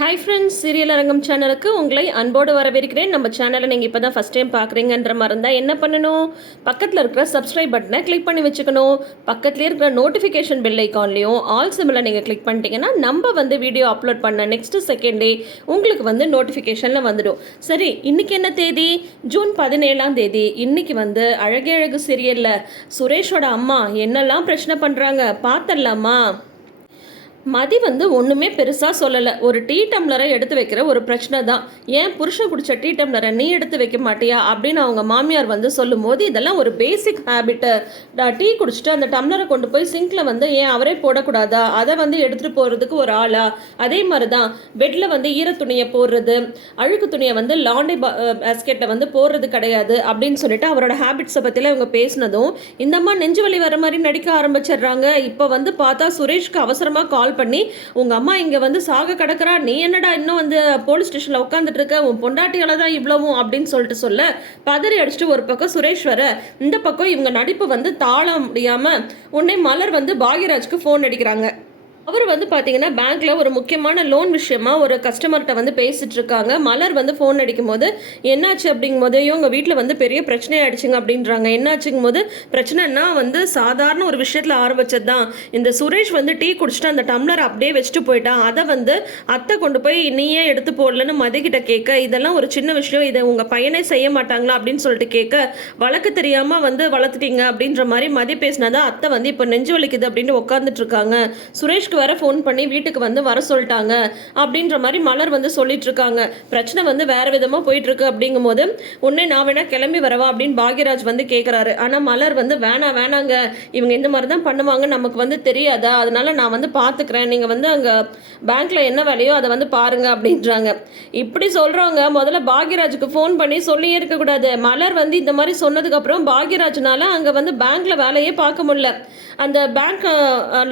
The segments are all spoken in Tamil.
ஹாய் ஃப்ரெண்ட்ஸ், சீரியல் அரங்கம் சேனலுக்கு உங்களை அன்போடு வரவேற்கிறேன். நம்ம சேனலை நீங்கள் இப்போ தான் ஃபஸ்ட் டைம் பார்க்குறீங்கன்ற மாதிரி இருந்தால் என்ன பண்ணணும்? பக்கத்தில் இருக்கிற சப்ஸ்கிரைப் பட்டனை கிளிக் பண்ணி வச்சுக்கணும். பக்கத்துலேயே இருக்கிற நோட்டிஃபிகேஷன் பெல் ஐக்கான்லேயும் ஆல் சிம்பிளை நீங்கள் கிளிக் பண்ணிட்டீங்கன்னா நம்ம வீடியோ அப்லோட் பண்ண நெக்ஸ்ட்டு செகண்டே உங்களுக்கு நோட்டிஃபிகேஷனில் வந்துடும். சரி, இன்றைக்கி என்ன தேதி? ஜூன் 17ஆம் தேதி. இன்றைக்கி அழகே அழகு சீரியலில் சுரேஷோட அம்மா என்னெல்லாம் பிரச்சனை பண்ணுறாங்க பார்த்தரலாமா? மதி ஒன்றுமே பெருசாக சொல்லலை. ஒரு டீ டம்ளரை எடுத்து வைக்கிற ஒரு பிரச்சனை தான். ஏன் புருஷன் குடித்த டீ டம்ளரை நீ எடுத்து வைக்க மாட்டியா அப்படின்னு அவங்க மாமியார் சொல்லும் போது, இதெல்லாம் ஒரு பேசிக் ஹேபிட்டு. டீ குடிச்சிட்டு அந்த டம்ளரை கொண்டு போய் சிங்கில் ஏன் அவரே போடக்கூடாதா? அதை எடுத்துகிட்டு போகிறதுக்கு ஒரு ஆளா? அதே மாதிரி தான் பெட்டில் ஈர துணியை போடுறது, அழுக்கு துணியை லாண்ட்ரி பேஸ்கெட்டில் போடுறது கிடையாது அப்படின்னு சொல்லிட்டு அவரோட ஹேபிட்ஸை பற்றிலாம் இவங்க பேசினதும் இந்த அம்மா நெஞ்சு வலி வர மாதிரி நடிக்க ஆரம்பிச்சிடுறாங்க. இப்போ பார்த்தா சுரேஷ்க்கு அவசரமாக கால் பண்ணி, உங்க அம்மா இங்க சாக கிடக்குறா, நீ என்னடா இன்னும் போலீஸ் ஸ்டேஷன்ல உட்காந்துட்டு இருக்க, உன் பொண்டாட்டியால தான் இவ்வளவும் அப்படின்னு சொல்ல பதறி அடிச்சுட்டு ஒரு பக்கம் சுரேஷ் வர, இந்த பக்கம் இவங்க நடிப்பு தாழ முடியாம உடனே மலர் பாக்யராஜ்க்கு ஃபோன் அடிக்கிறாங்க. அவர் பார்த்தீங்கன்னா பேங்க்கில் ஒரு முக்கியமான லோன் விஷயமா ஒரு கஸ்டமர்கிட்ட பேசிகிட்டு இருக்காங்க. மலர் ஃபோன் அடிக்கும் போது என்னாச்சு அப்படிங்கும் போது, இவங்க வீட்டில் பெரிய பிரச்சனை ஆயிடுச்சுங்க அப்படின்றாங்க. என்னாச்சுங்கும் போது, பிரச்சனைனா சாதாரண ஒரு விஷயத்தில் ஆரம்பிச்சது தான். இந்த சுரேஷ் டீ குடிச்சிட்டு அந்த டம்ளர் அப்படியே வச்சுட்டு போயிட்டான். அதை அத்தை கொண்டு போய் நீயே எடுத்து போடலன்னு மதிக்கிட்ட கேட்க, இதெல்லாம் ஒரு சின்ன விஷயம், இதை உங்கள் பையனே செய்ய மாட்டாங்களா அப்படின்னு சொல்லிட்டு கேட்க, வழக்கு தெரியாமல் வளர்த்துட்டீங்க அப்படின்ற மாதிரி மதி பேசினாதான் அத்தை இப்போ நெஞ்சு வலிக்குது அப்படின்னு உட்காந்துட்டு இருக்காங்க. சுரேஷ்க்கு வர ஃபோன் பண்ணி வீட்டுக்கு வர சொல்லிட்டாங்க அப்படின்ற மாதிரி மலர் சொல்லிட்டு இருக்காங்க. பிரச்சனை வேற விதமாக போயிட்டு இருக்கு அப்படிங்கும் போது, உடனே நான் வேணா கிளம்பி வரவா அப்படின்னு பாக்யராஜ் கேட்குறாரு. ஆனால் மலர் வேணாங்க, இவங்க இந்த மாதிரி தான் பண்ணுவாங்க, நமக்கு தெரியாதா, அதனால நான் பார்த்துக்கிறேன், நீங்கள் அங்கே பேங்க்ல என்ன வேலையோ அதை பாருங்க அப்படின்றாங்க. இப்படி சொல்றவங்க முதல்ல பாக்யராஜுக்கு ஃபோன் பண்ணி சொல்லியே இருக்கக்கூடாது. மலர் இந்த மாதிரி சொன்னதுக்கப்புறம் பாக்யராஜ்னால அங்கே பேங்க்ல வேலையே பார்க்க முடியல. அந்த பேங்க்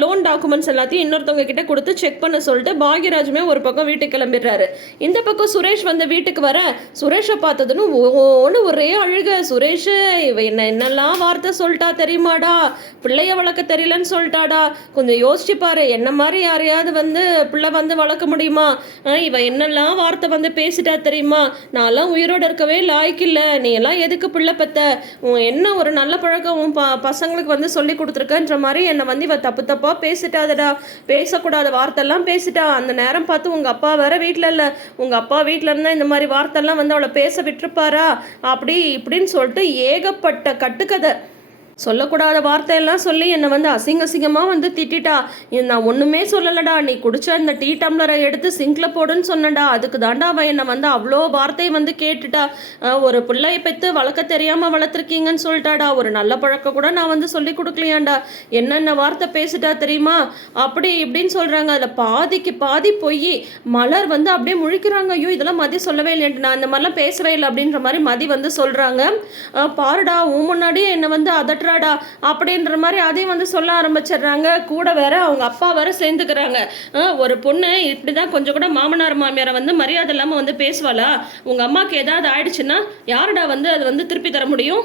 லோன் டாக்குமெண்ட்ஸ் எல்லாத்தையும் இன்னொருத்தவங்க கிட்ட கொடுத்து செக் பண்ண சொல்லிட்டு பாக்யராஜுமே ஒரு பக்கம் வீட்டுக்கு கிளம்பிடுறாரு. இந்த பக்கம் சுரேஷ் வீட்டுக்கு வர, சுரேஷை பார்த்ததுன்னு ஒன்று ஒரே அழுக. சுரேஷ் இவ என்னெல்லாம் வார்த்தை சொல்லிட்டா தெரியுமாடா, பிள்ளைய வளர்க்க தெரியலன்னு சொல்லிட்டாடா, கொஞ்சம் யோசிச்சு பாரு, என்ன மாதிரி யாரையாவது பிள்ளை வளர்க்க முடியுமா? இவ என்னெல்லாம் வார்த்தை பேசிட்டா தெரியுமா? நான்லாம் உயிரோடு இருக்கவே லாய்க்கில்லை, நீ எல்லாம் எதுக்கு பிள்ளை பெத்த, என்ன ஒரு நல்ல பழக்கம் உன் பசங்களுக்கு சொல்லி கொடுத்துருக்கன்ற மாதிரி என்னை இவ தப்பு தப்பா பேசிட்டாதடா, பேசக்கூடாத வார்த்தைலாம் பேசிட்டா. அந்த நேரம் பார்த்து உங்க அப்பா வேற வீட்டில் இல்லை, உங்க அப்பா வீட்டில் இருந்தா இந்த மாதிரி வார்த்தைலாம் அவளை பேச விட்டுருப்பாரா அப்படி இப்படின்னு சொல்லிட்டு ஏகப்பட்ட கட்டுக்கதை, சொல்லக்கூடாத வார்த்தையெல்லாம் சொல்லி என்னை அசிங்கமாக திட்டிட்டா. நான் ஒன்றுமே சொல்லலடா, நீ குடிச்ச அந்த டீ டம்ளரை எடுத்து சிங்கில் போடுன்னு சொன்னடா, அதுக்கு தாண்டா அவன் என்னை அவ்வளோ வார்த்தை கேட்டுட்டா. ஒரு பிள்ளையை பெற்று வளர்க்க தெரியாமல் வளர்த்துருக்கீங்கன்னு சொல்லிட்டாடா, ஒரு நல்ல பழக்கம் கூட நான் சொல்லி கொடுக்கலையாண்டா, என்னென்ன வார்த்தை பேசிட்டா தெரியுமா அப்படி இப்படின்னு சொல்கிறாங்க. அதில் பாதிக்கு பாதி பொய். மலர் அப்படியே முழிக்கிறாங்க. ஐயோ, இதெல்லாம் மதி சொல்லவே இல்லைன்ட்டு, நான் இந்த மாதிரிலாம் பேசவே இல்லை அப்படின்ற மாதிரி மதி சொல்கிறாங்க. பாருடா, உன் முன்னாடியே என்னை அதட்ட அப்படின்ற மாதிரி அதையும் சொல்ல ஆரம்பிச்சிடுறாங்க. கூட வேற அவங்க அப்பா வேற சேர்ந்துக்கிறாங்க. ஒரு பொண்ணு இப்படிதான் கொஞ்சம் கூட மாமனார் மாமியாரை மரியாதை இல்லாம பேசுவாளா? உங்க அம்மாக்கு ஏதாவது ஆயிடுச்சுன்னா யாருடா அது திருப்பி தர முடியும்?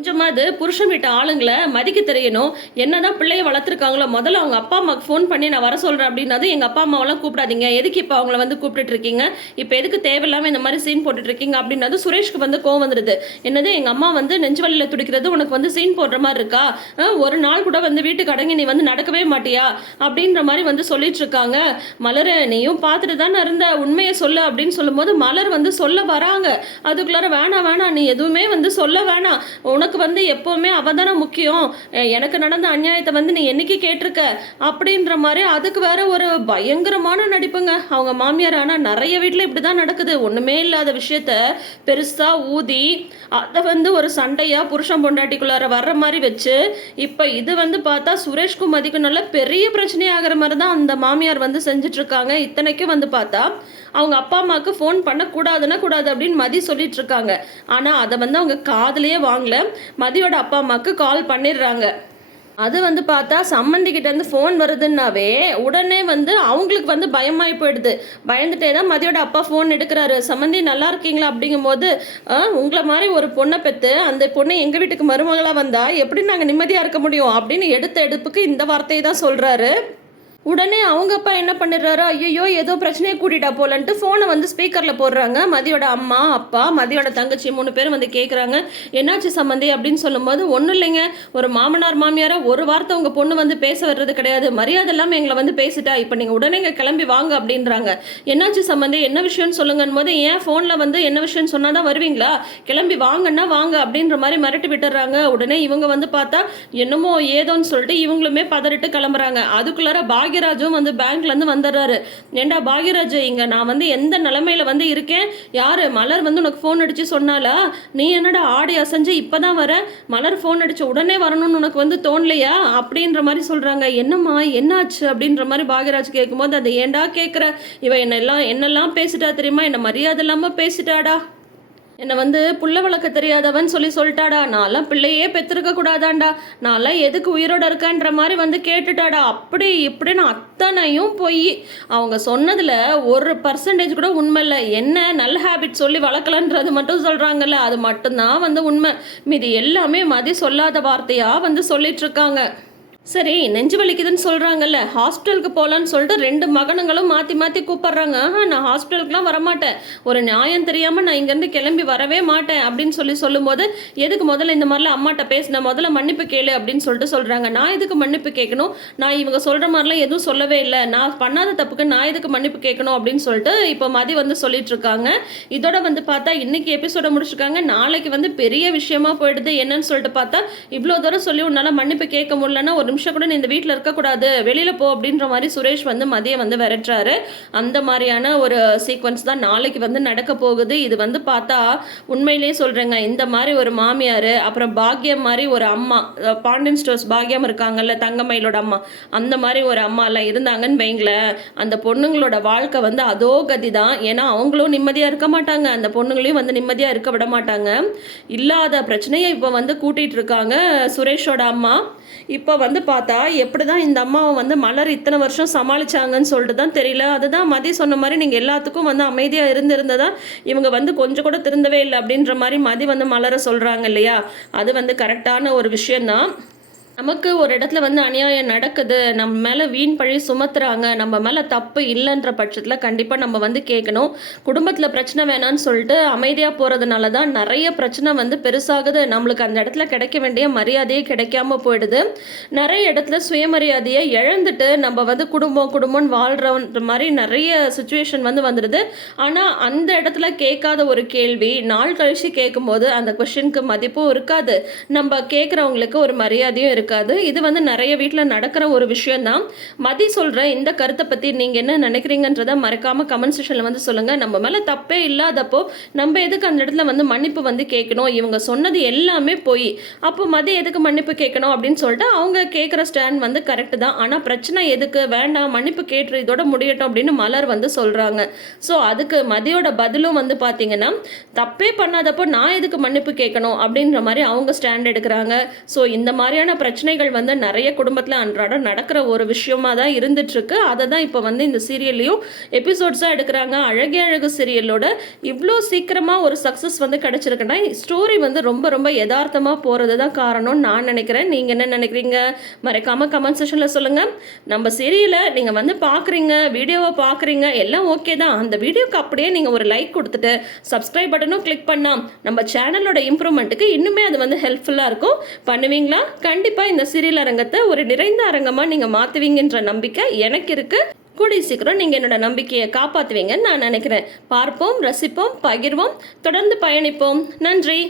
கொஞ்சமாவது புருஷன் வீட்டு ஆளுங்களை மதிக்க தெரியணும். என்னதான் பிள்ளைய வளர்த்துருக்காங்களோ, முதல்ல அவங்க அப்பா அம்மாவுக்கு ஃபோன் பண்ணி நான் வர சொல்கிறேன் அப்படின்னாது, எங்கள் அப்பா அம்மாவெல்லாம் கூப்பிடாதீங்க, எதுக்கு இப்போ அவங்கள கூப்பிட்டுட்டு இருக்கீங்க, இப்போ எதுக்கு தேவையில்லாமல் இந்த மாதிரி சீன் போட்டுட்டு இருக்கீங்க அப்படின்னது சுரேஷ்க்கு கோவம் வந்துடுது. என்னது, எங்கள் அம்மா நெஞ்சு வலியில் துடிக்கிறது உனக்கு சீன் போடுற மாதிரி இருக்கா? ஒரு நாள் கூட வீட்டுக்கு அடங்கி நீ நடக்கவே மாட்டியா அப்படின்ற மாதிரி சொல்லிட்டு இருக்காங்க. மலர், நீயும் பார்த்துட்டு தானே இருந்த, உண்மையை சொல்ல அப்படின்னு சொல்லும்போது மலர் சொல்ல வராங்க. அதுக்குள்ளார வேணாம் நீ எதுவுமே சொல்ல வேணாம், உனக்கு எப்பவுமே அவதான முக்கியம், எனக்கு நடந்த அநியாயத்தை நீ என்னைக்கு கேட்டிருக்க அப்படின்ற மாதிரி அதுக்கு வேற ஒரு பயங்கரமான நடிப்புங்க அவங்க மாமியார். ஆனால் நிறைய வீட்டில் இப்படிதான் நடக்குது. ஒண்ணுமே இல்லாத விஷயத்த பெருசா ஊதி அதை ஒரு சண்டையா புருஷன் பொண்டாட்டிக்குள்ளார வர்ற மாதிரி வச்சு, இப்போ இது பார்த்தா சுரேஷ்கும் மதிக்கும் நல்ல பெரிய பிரச்சனையாகிற மாதிரி தான் அந்த மாமியார் செஞ்சுட்டு இருக்காங்க. இத்தனைக்கும் பார்த்தா அவங்க அப்பா அம்மாவுக்கு ஃபோன் பண்ணக்கூடாதுன்னா கூடாது அப்படின்னு மதி சொல்லிட்டு இருக்காங்க. ஆனால் அதை அவங்க காதுலயே வாங்கல. மதியோட அப்பா அம்மாவுக்கு கால் பண்ணிடுறாங்க. அது பார்த்தா சம்மந்திக்கிட்டேருந்து ஃபோன் வருதுன்னாவே உடனே அவங்களுக்கு பயமாகி போயிடுது. பயந்துட்டே தான் மதியோட அப்பா ஃபோன் எடுக்கிறாரு. சம்மந்தி நல்லா இருக்கீங்களா அப்படிங்கும்போது, உங்களை மாதிரி ஒரு பொண்ணை பெற்று அந்த பொண்ணை எங்கள் வீட்டுக்கு மருமகளாக வந்தால் எப்படி நாங்கள் நிம்மதியாக இருக்க முடியும் அப்படின்னு எடுத்த எடுப்புக்கு இந்த வார்த்தையை தான் சொல்கிறாரு. உடனே அவங்க அப்பா என்ன பண்ணிடுறாரு, ஐயோ ஏதோ பிரச்சனையை கூட்டிட்டா போலன்ட்டு ஃபோனை வந்து ஸ்பீக்கரில் போடுறாங்க. மதியோட அம்மா அப்பா மதியோட தங்கச்சி 3 பேர் வந்து கேட்குறாங்க, என்னாச்சு சம்மந்தி அப்படின்னு சொல்லும்போது, ஒன்றும் இல்லைங்க, ஒரு மாமனார் மாமியாரை ஒரு வார்த்தை உங்கள் பொண்ணு வந்து பேச வர்றது கிடையாது, மரியாதை இல்லாமல் எங்களை வந்து பேசிட்டா, இப்போ நீங்கள் உடனே இங்கே கிளம்பி வாங்க அப்படின்றாங்க. என்னாச்சு சம்மந்தி என்ன விஷயம்னு சொல்லுங்கன்னு போது, ஏன் ஃபோனில் வந்து என்ன விஷயம்னு சொன்னால் தான் வருவீங்களா, கிளம்பி வாங்கன்னா வாங்க அப்படின்ற மாதிரி மிரட்டி விட்டுறாங்க. உடனே இவங்க வந்து பார்த்தா என்னமோ ஏதோன்னு சொல்லிட்டு இவங்களுமே பதறிட்டு கிளம்புறாங்க. அதுக்குள்ளார பாக்யராஜும் வந்து பேங்க்லேருந்து வந்துடுறாரு. ஏண்டா பாக்யராஜ், இங்கே நான் வந்து எந்த நிலமையில வந்து இருக்கேன், யார் மலர் வந்து உனக்கு ஃபோன் அடித்து சொன்னாலா, நீ என்னடா ஆடி அசைஞ்சு இப்போ தான் வர, மலர் ஃபோன் அடித்து உடனே வரணும்னு உனக்கு வந்து தோணலையா அப்படின்ற மாதிரி சொல்கிறாங்க. என்னம்மா என்னாச்சு அப்படின்ற மாதிரி பாக்யராஜ் கேட்கும்போது, அதை ஏண்டா கேட்குற, இவ என்னெல்லாம் பேசிட்டா தெரியுமா, என்னை மரியாதை இல்லாமல் பேசிட்டாடா, என்னை வந்து புள்ள வளர்க்க தெரியாதவன் சொல்லிட்டாடா, நான்லாம் பிள்ளையே பெற்றிருக்க கூடாதாண்டா, நான்லாம் எதுக்கு உயிரோட இருக்கேன்ற மாதிரி வந்து கேட்டுட்டாடா, அப்படி இப்படின்னு அத்தனையும் போய் அவங்க சொன்னதில் 1% கூட உண்மை இல்லை. என்ன நல்ல ஹேபிட் சொல்லி வளர்க்கலன்றது மட்டும் சொல்கிறாங்கல்ல, அது மட்டும்தான் வந்து உண்மை. மீதி எல்லாமே மதி சொல்லாத வார்த்தையாக வந்து சொல்லிட்டு இருக்காங்க. சரி, நெஞ்சு வலிக்குதுன்னு சொல்கிறாங்கல்ல, ஹாஸ்பிட்டலுக்கு போகலான்னு சொல்லிட்டு 2 மகனுங்களும் மாற்றி மாற்றி கூப்பிட்றாங்க. நான் ஹாஸ்பிட்டலுக்குலாம் வரமாட்டேன், ஒரு நியாயம் தெரியாமல் நான் இங்கேருந்து கிளம்பி வரவே மாட்டேன் அப்படின்னு சொல்லும்போது, எதுக்கு முதல்ல இந்த மாதிரிலாம் அம்மாட்ட பேசின, முதல்ல மன்னிப்பு கேளு அப்படின்னு சொல்கிறாங்க. நான் எதுக்கு மன்னிப்பு கேட்கணும், நான் இவங்க சொல்கிற மாதிரிலாம் எதுவும் சொல்லவே இல்லை, நான் பண்ணாத தப்புக்கு நான் எதுக்கு மன்னிப்பு கேட்கணும் அப்படின்னு சொல்லிட்டு இப்போ மதி வந்து சொல்லிட்டு இருக்காங்க. இதோட வந்து பார்த்தா இன்னைக்கு எபிசோட முடிச்சிருக்காங்க. நாளைக்கு வந்து பெரிய விஷயமா போயிடுது. என்னன்னு சொல்லிட்டு பார்த்தா, இவ்வளோ தூரம் சொல்லி உன்னால் மன்னிப்பு கேட்க முடியலன்னா ஒரு நிமிஷம் கூட நீ இந்த வீட்டில் இருக்கக்கூடாது, வெளியில் போ அப்படின்ற மாதிரி சுரேஷ் வந்து மதியை வந்து விரட்டுறாரு. அந்த மாதிரியான ஒரு சீக்வன்ஸ் தான் நாளைக்கு வந்து நடக்க போகுது. இது வந்து பார்த்தா உண்மையிலேயே சொல்கிறேங்க, இந்த மாதிரி ஒரு மாமியார், அப்புறம் பாக்யம் மாதிரி ஒரு அம்மா, பாண்டியன் ஸ்டோர்ஸ் பாக்யம் இருக்காங்கல்ல, தங்கமயிலோட அம்மா, அந்த மாதிரி ஒரு அம்மாலாம் இருந்தாங்கன்னு வைங்களேன், அந்த பொண்ணுங்களோட வாழ்க்கை வந்து அதோ கதி தான். ஏன்னா அவங்களும் நிம்மதியாக இருக்க மாட்டாங்க, அந்த பொண்ணுங்களையும் வந்து நிம்மதியாக இருக்க விட மாட்டாங்க. இல்லாத பிரச்சனையை இப்போ வந்து கூட்டிகிட்டு இருக்காங்க சுரேஷோட அம்மா. இப்போ வந்து பார்த்தா எப்படி தான் இந்த அம்மாவை வந்து மலர் இத்தனை வருஷம் சமாளிச்சாங்கன்னு சொல்லிட்டு தான் தெரியல. அதுதான் மதி சொன்ன மாதிரி நீங்கள் எல்லாத்துக்கும் வந்து அமைதியாக இருந்திருந்ததா இவங்க வந்து கொஞ்சம் கூட திருந்தவே இல்லை அப்படின்ற மாதிரி மதி வந்து மலரை சொல்கிறாங்க இல்லையா, அது வந்து கரெக்டான ஒரு விஷயந்தான். நமக்கு ஒரு இடத்துல வந்து அநியாயம் நடக்குது, நம்ம மேலே வீண் பழி சுமத்துறாங்க, நம்ம மேலே தப்பு இல்லைன்ற பட்சத்தில் கண்டிப்பாக நம்ம வந்து கேட்கணும். குடும்பத்தில் பிரச்சனை வேணான்னு சொல்லிட்டு அமைதியாக போகிறதுனால தான் நிறைய பிரச்சனை வந்து பெருசாகுது. நம்மளுக்கு அந்த இடத்துல கிடைக்க வேண்டிய மரியாதையே கிடைக்காம போயிடுது. நிறைய இடத்துல சுயமரியாதையை இழந்துட்டு நம்ம வந்து குடும்பம்னு வாழ்கிறன்ற மாதிரி நிறைய சுச்சுவேஷன் வந்து வந்துடுது. ஆனால் அந்த இடத்துல கேட்காத ஒரு கேள்வி நாள் கழித்து கேட்கும்போது அந்த கொஷினுக்கு மதிப்பும் இருக்காது, நம்ம கேட்குறவங்களுக்கு ஒரு மரியாதையும் இருக்காது. இது வந்து நிறைய வீட்டில் நடக்கிற ஒரு விஷயம்தான். மதி சொல்கிற இந்த கருத்தை பற்றி நீங்கள் என்ன நினைக்கிறீங்கன்றதை மறக்காமல் கமெண்ட் செக்ஷனில் வந்து சொல்லுங்கள். நம்ம மேலே தப்பே இல்லாதப்போ நம்ம எதுக்கு அந்த இடத்துல வந்து மன்னிப்பு வந்து கேட்கணும், இவங்க சொன்னது எல்லாமே போய், அப்போ மதி எதுக்கு மன்னிப்பு கேட்கணும் அப்படின்னு சொல்லிட்டு அவங்க கேட்குற ஸ்டாண்ட் வந்து கரெக்டு தான். ஆனால் பிரச்சனை எதுக்கு வேண்டாம், மன்னிப்பு கேட்டு இதோட முடியட்டும் அப்படின்னு மலர் வந்து சொல்கிறாங்க. ஸோ அதுக்கு மதியோட பதிலும் வந்து பார்த்தீங்கன்னா, தப்பே பண்ணாதப்போ நான் எதுக்கு மன்னிப்பு கேட்கணும் அப்படின்ற மாதிரி அவங்க ஸ்டாண்ட் எடுக்கிறாங்க. ஸோ இந்த மாதிரியான பிரச்சனைகள் வந்து நிறைய குடும்பத்தில் அன்றாடம் நடக்கிற ஒரு விஷயமா தான் இருந்துட்டுருக்கு. அதை தான் இப்போ வந்து இந்த சீரியல்லையும் எபிசோட்ஸாக எடுக்கிறாங்க. அழகே அழகு சீரியலோட இவ்வளோ சீக்கிரமாக ஒரு சக்ஸஸ் வந்து கிடச்சிருக்குன்னா ஸ்டோரி வந்து ரொம்ப ரொம்ப யதார்த்தமாக போகிறது தான் காரணம்னு நான் நினைக்கிறேன். நீங்கள் என்ன நினைக்கிறீங்க மறக்காமல் கமெண்ட் செக்ஷனில் சொல்லுங்கள். நம்ம சீரியலை நீங்கள் வந்து பார்க்குறீங்க, வீடியோவை பார்க்குறீங்க, எல்லாம் ஓகே தான். அந்த வீடியோக்கு அப்படியே நீங்கள் ஒரு லைக் கொடுத்துட்டு சப்ஸ்கிரைப் பட்டனும் கிளிக் பண்ணால் நம்ம சேனலோட இம்ப்ரூவ்மெண்ட்டுக்கு இன்னுமே அது வந்து ஹெல்ப்ஃபுல்லாக இருக்கும். பண்ணுவீங்களா? கண்டிப்பாக இந்த சீரியல் அரங்கத்தை ஒரு நிறைந்த அரங்கமாக நீங்கள் மாற்றுவீங்கன்ற நம்பிக்கை எனக்கு இருக்குது. கூடிய சீக்கிரம் நீங்கள் என்னோட நம்பிக்கையை காப்பாற்றுவீங்கன்னு நான் நினைக்கிறேன். பார்ப்போம், ரசிப்போம், பகிர்வோம், தொடர்ந்து பயணிப்போம். நன்றி.